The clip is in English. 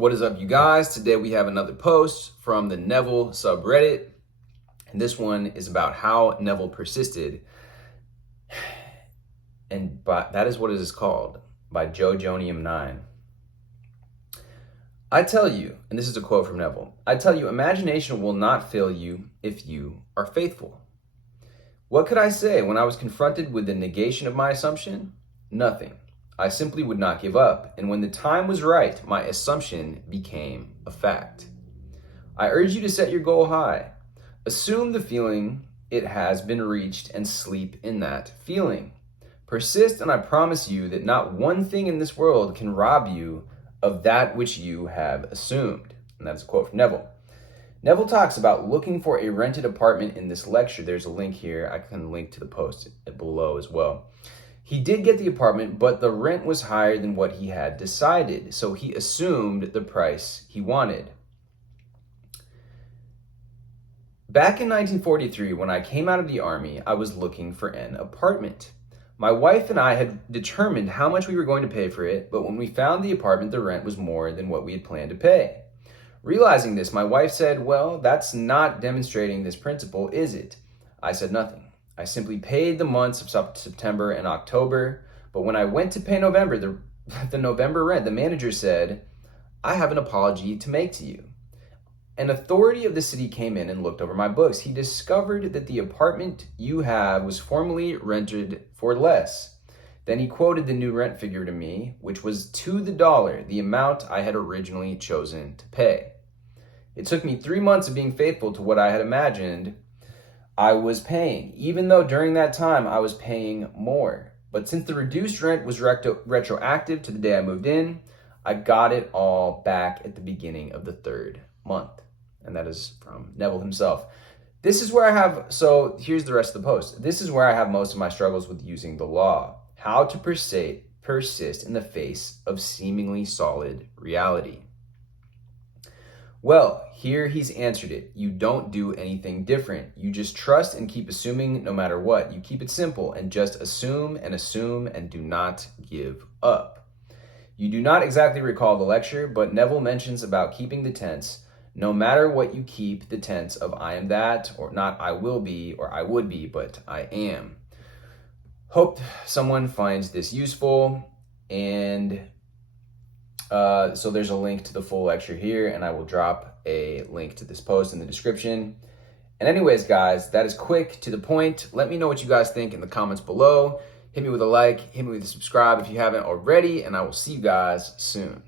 What is up, you guys? Today we have another post from the Neville subreddit, and this one is about how Neville persisted, and that is what it is called, by JoJonium9. I tell you, and this is a quote from Neville, I tell you, imagination will not fail you if you are faithful. What could I say when I was confronted with the negation of my assumption? Nothing. I simply would not give up, and when the time was right, my assumption became a fact. I urge you to set your goal high. Assume the feeling it has been reached and sleep in that feeling. Persist, and I promise you that not one thing in this world can rob you of that which you have assumed. And that's a quote from Neville. Neville talks about looking for a rented apartment in this lecture. There's a link here. I can link to the post below as well. He did get the apartment, but the rent was higher than what he had decided, so he assumed the price he wanted. Back in 1943, when I came out of the army, I was looking for an apartment. My wife and I had determined how much we were going to pay for it, but when we found the apartment, the rent was more than what we had planned to pay. Realizing this, my wife said, "Well, that's not demonstrating this principle, is it?" I said nothing. I simply paid the months of September and October, but when I went to pay November, the November rent, the manager said, "I have an apology to make to you." An authority of the city came in and looked over my books. He discovered that the apartment you have was formerly rented for less. Then he quoted the new rent figure to me, which was to the dollar, the amount I had originally chosen to pay. It took me 3 months of being faithful to what I had imagined I was paying, even though during that time I was paying more. But since the reduced rent was retroactive to the day I moved in, I got it all back at the beginning of the 3rd month. And that is from Neville himself. This is where I have, so here's the rest of the post. This is where I have most of my struggles with using the law. How to persist in the face of seemingly solid reality. Well, here he's answered it. You don't do anything different. You just trust and keep assuming no matter what. You keep it simple and just assume and do not give up. You do not exactly recall the lecture, but Neville mentions about keeping the tense. No matter what, you keep the tense of I am that, or not I will be, or I would be, but I am. Hope someone finds this useful, and so there's a link to the full lecture here, and I will drop a link to this post in the description. And anyways, guys, that is quick, to the point. Let me know what you guys think in the comments below. Hit me with a like, hit me with a subscribe if you haven't already, and I will see you guys soon.